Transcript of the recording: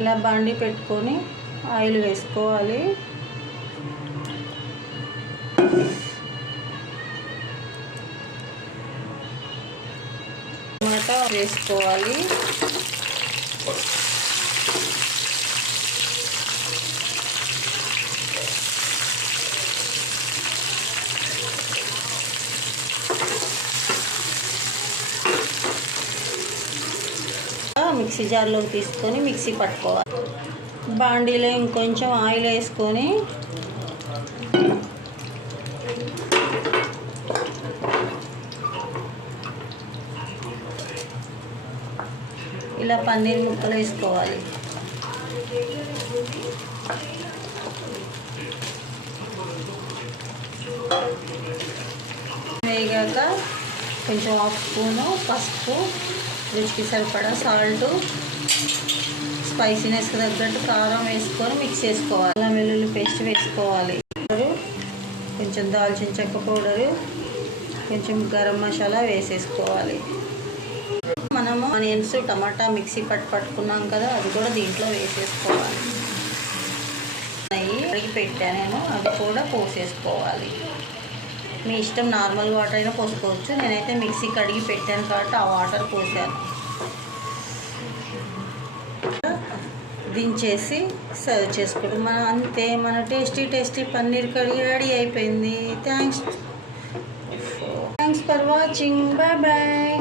ఇలా బాండి పెట్టుకొని ఆయిల్ వేసుకోవాలి. టమాటా వేసుకోవాలి. మిక్సీ జార్లోకి తీసుకొని మిక్సీ పట్టుకోవాలి. బాండీలో ఇంకొంచెం ఆయిల్ వేసుకొని ఇలా పన్నీర్ ముక్కలు వేసుకోవాలి. వేగాక కొంచెం 1 స్పూను పసుపు, రుచికి సరిపడా సాల్ట్, స్పైసీనెస్కి తగ్గట్టు కారం వేసుకొని మిక్స్ చేసుకోవాలి. అల్లం వెల్లుల్లి పేస్ట్ వేసుకోవాలి. కొంచెం దాల్చిన చెక్క పౌడరు, కొంచెం గరం మసాలా వేసేసుకోవాలి. మనము ఆనియన్స్ టమాటా మిక్సీ పట్టుకున్నాం కదా, అది కూడా దీంట్లో వేసేసుకోవాలి. కడిగి పెట్టాను నేను, అది కూడా పోసేసుకోవాలి. మీ ఇష్టం, నార్మల్ వాటర్ అయినా పోసుకోవచ్చు. నేనైతే మిక్సీ కడిగి పెట్టాను కాబట్టి ఆ వాటర్ పోసాను. దించేసి సర్వ్ చేసుకోవడం. అంతే, మన టేస్టీ పన్నీర్ కర్రీ రెడీ అయిపోయింది. Thanks for watching. Bye bye.